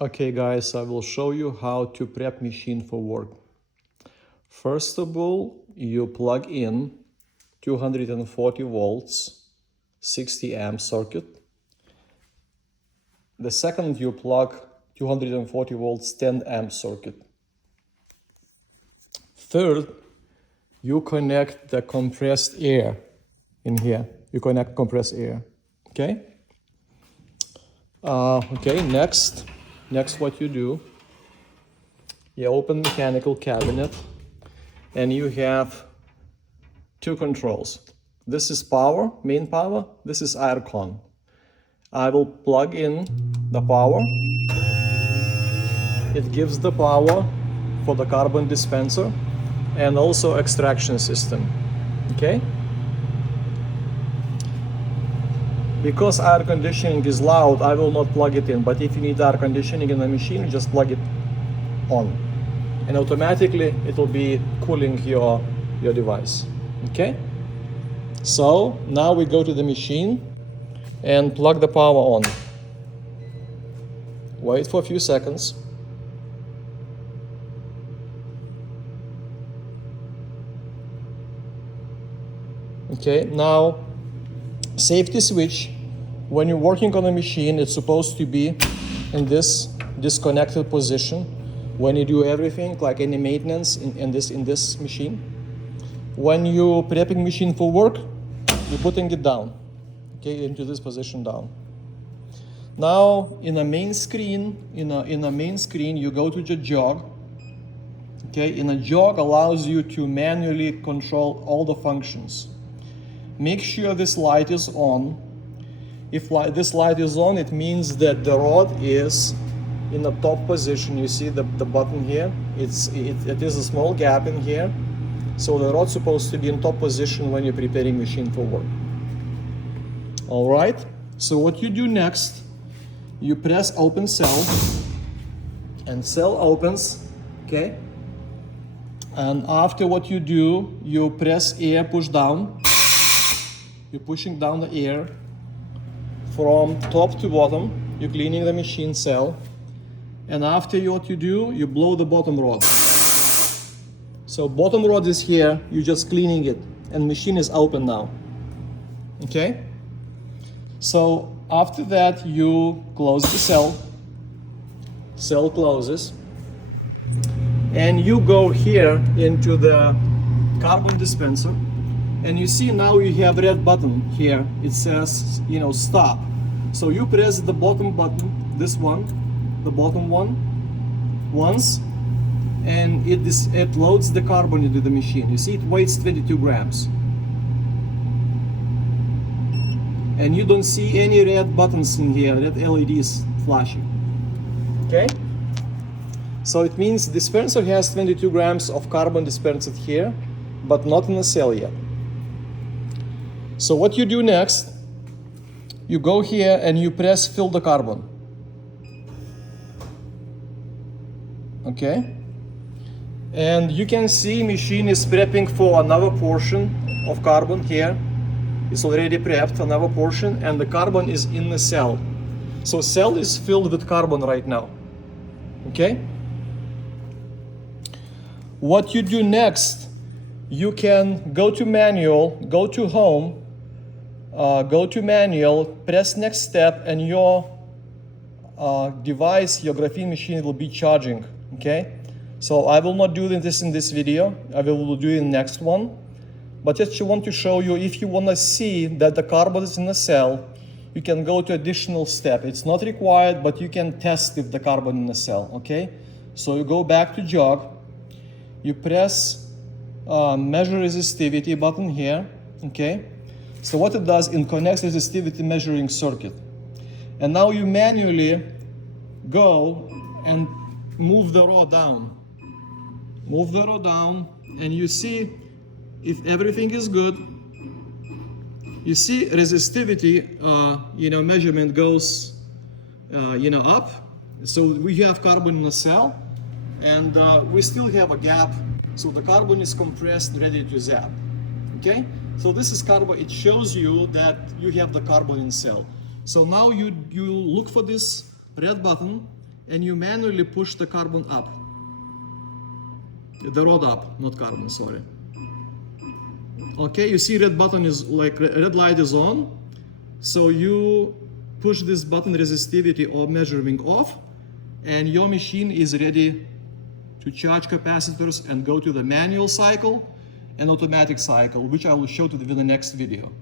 Okay guys, I will show you how to prep machine for work. First of all, you plug in 240 volts, 60 amp circuit. The second you plug 240 volts, 10 amp circuit. Third, you connect the compressed air in here. You connect compressed air, okay? Next what you do, you open mechanical cabinet and you have two controls. This is power, main power, this is air con. I will plug in the power. It gives the power for the carbon dispenser and also extraction system, okay? Because air conditioning is loud, I will not plug it in, but if you need air conditioning in the machine, just plug it on. And automatically it will be cooling your device, okay? So now we go to the machine and plug the power on. Wait for a few seconds. Okay, now safety switch. When you're working on a machine, it's supposed to be in this disconnected position. When you do everything, like any maintenance in this machine. When you're prepping machine for work, you're putting it down, okay, into this position down. Now, in a main screen, you go to the jog. Okay, in a jog allows you to manually control all the functions. Make sure this light is on. If this light is on, it means that the rod is in the top position. You see the button here? It is a small gap in here. So the rod's supposed to be in top position when you're preparing machine for work. All right, so what you do next, you press open cell, and cell opens, okay? And after what you do, you press air push down. You're pushing down the air from top to bottom. You're cleaning the machine cell. And after what you do, you blow the bottom rod. So bottom rod is here, you're just cleaning it, and machine is open now. Okay? So after that, you close the cell. Cell closes. And you go here into the carbon dispenser. And you see now you have red button here. It says, stop. So you press the bottom button, this one, the bottom one, once, and it loads the carbon into the machine. You see it weighs 22 grams. And you don't see any red buttons in here, red LEDs flashing. Okay? So it means dispenser has 22 grams of carbon dispensed here, but not in the cell yet. So what you do next, you go here and you press fill the carbon. Okay? And you can see machine is prepping for another portion of carbon here. It's already prepped, another portion, and the carbon is in the cell. So cell is filled with carbon right now. Okay? What you do next, you can go to manual, go to home, go to manual, press next step, and your device, your graphene machine will be charging, okay? So I will not do this in this video, I will do it in the next one. But just want to show you, if you want to see that the carbon is in the cell, you can go to additional step. It's not required, but you can test if the carbon in the cell, okay? So you go back to jog, you press measure resistivity button here, okay? So what it does, it connects resistivity measuring circuit. And now you manually go and move the rod down. Move the rod down, and you see if everything is good. You see resistivity, measurement goes, up. So we have carbon in the cell, and we still have a gap. So the carbon is compressed, ready to zap. Okay? So this is carbon. It shows you that you have the carbon in cell. So now you look for this red button, and you manually push the carbon up. The rod up, not carbon, sorry. Okay, you see red button is like, red light is on. So you push this button resistivity or measuring off, and your machine is ready to charge capacitors and go to the manual cycle and automatic cycle, which I will show to in the next video.